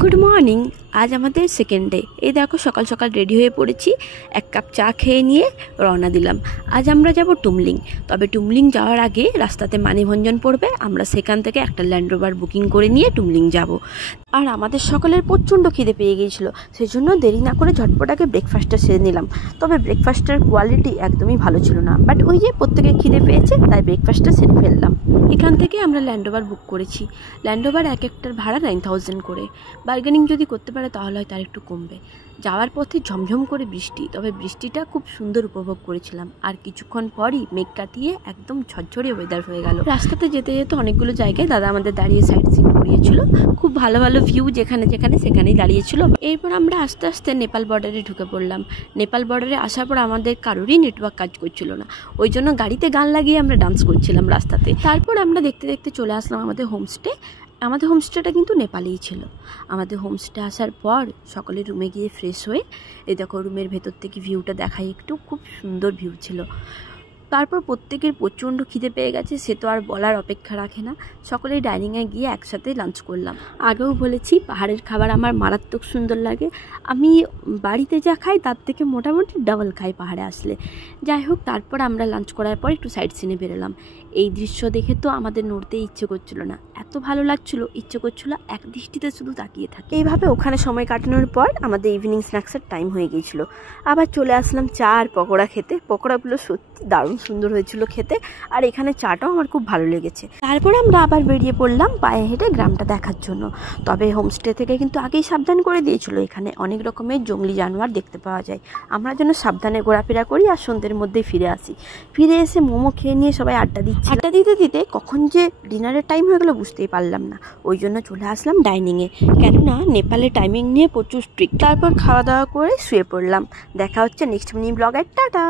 Good morning. আজ আমাদের second day. এই দেখো সকাল সকাল রেডি হয়ে পড়েছি, এক কাপ চা খেয়ে নিয়ে রওনা দিলাম। আজ আমরা যাব টুমলিং। তবে টুমলিং যাওয়ার আগে রাস্তাতে মানিভঞ্জন পড়বে, আমরা সেখান থেকে একটা ল্যান্ড রোভার বুকিং করে নিয়ে টুমলিং যাব। আর আমাদের সকলের প্রচণ্ড খিদে পেয়ে গিয়েছিল, সেই জন্য দেরি না করে ঝটপটাকে ব্রেকফাস্টটা সেরে নিলাম। তবে ব্রেকফাস্টের কোয়ালিটি একদমই ভালো ছিল না, বাট ওই যে প্রত্যেকে খিদে পেয়েছে তাই ব্রেকফাস্টটা সেরে ফেললাম। এখান থেকে আমরা ল্যান্ড রোভার বুক করেছি। ল্যান্ড রোভার এক একটার ভাড়া 9000 করে। বার্গেনিং যদি করতে পারে তাহলে হয়তো আর একটু কমবে। যাওয়ার পথে ঝমঝম করে বৃষ্টি, তবে বৃষ্টিটা খুব সুন্দর উপভোগ করেছিলাম। আর কিছুক্ষণ পরই মেঘ কাটিয়ে একদম ঝরঝরে ওয়েদার হয়ে গেল। রাস্তাতে যেতে যেতে অনেকগুলো জায়গায় দাদা আমাদের দাঁড়িয়ে সাইট সিন করিয়েছিল। খুব ভালো ভালো ভিউ যেখানে যেখানে সেখানেই দাঁড়িয়েছিল। এরপর আমরা আস্তে আস্তে নেপাল বর্ডারে ঢুকে পড়লাম। নেপাল বর্ডারে আসার পর আমাদের কারোরই নেটওয়ার্ক কাজ করছিল না, ওই জন্য গাড়িতে গান লাগিয়ে আমরা ডান্স করছিলাম রাস্তাতে। তারপর আমরা দেখতে দেখতে চলে আসলাম আমাদের হোমস্টে। আমাদের হোমস্টেটা কিন্তু নেপালেই ছিল। আমাদের হোমস্টে আসার পর সকলে রুমে গিয়ে ফ্রেশ হয়ে, এই দেখো রুমের ভেতর থেকে ভিউটা দেখাই একটু, খুব সুন্দর ভিউ ছিল। তারপর প্রত্যেকের প্রচণ্ড খিদে পেয়ে গেছে, সে তো আর বলার অপেক্ষা রাখে না। সকলেই ডাইনিংয়ে গিয়ে একসাথে লাঞ্চ করলাম। আগেও বলেছি পাহাড়ের খাবার আমার মারাত্মক সুন্দর লাগে। আমি বাড়িতে যা খাই তার থেকে মোটামুটি ডাবল খাই পাহাড়ে আসলে। যাই হোক, তারপর আমরা লাঞ্চ করার পর একটু সাইড সিনে বেরোলাম। এই দৃশ্য দেখে তো আমাদের নড়তেই ইচ্ছে করছিল না, এত ভালো লাগছিল, ইচ্ছে করছিল এক দৃষ্টিতে শুধু তাকিয়ে থাকে। এইভাবে ওখানে সময় কাটানোর পর আমাদের ইভিনিং স্ন্যাক্সের টাইম হয়ে গিয়েছিল। আবার চলে আসলাম চা আর পকোড়া খেতে। পকোড়াগুলো সত্যি দারুণ সুন্দর হয়েছিল খেতে, আর এখানে চাটাও আমার খুব ভালো লেগেছে। তারপর আমরা আবার বেরিয়ে পড়লাম পায়ে হেঁটে গ্রামটা দেখার জন্য। তবে হোমস্টে থেকে কিন্তু আগেই সাবধান করে দিয়েছিল, এখানে অনেক রকমের জঙ্গলি জানোয়ার দেখতে পাওয়া যায়। আমরা যেন সাবধানে ঘোরাফেরা করি আর সন্ধ্যের মধ্যেই ফিরে আসি। ফিরে এসে মোমো খেয়ে নিয়ে সবাই আড্ডা দিতে দিতে কখন যে ডিনারের টাইম হয়ে গেলো বুঝতেই পারলাম না। ওই জন্য চলে আসলাম ডাইনিংয়ে, কেননা নেপালে টাইমিং নিয়ে প্রচুর স্ট্রিক্ট। তারপর খাওয়া দাওয়া করে শুয়ে পড়লাম। দেখা হচ্ছে নেক্সট মিনি ব্লগে। টাটা।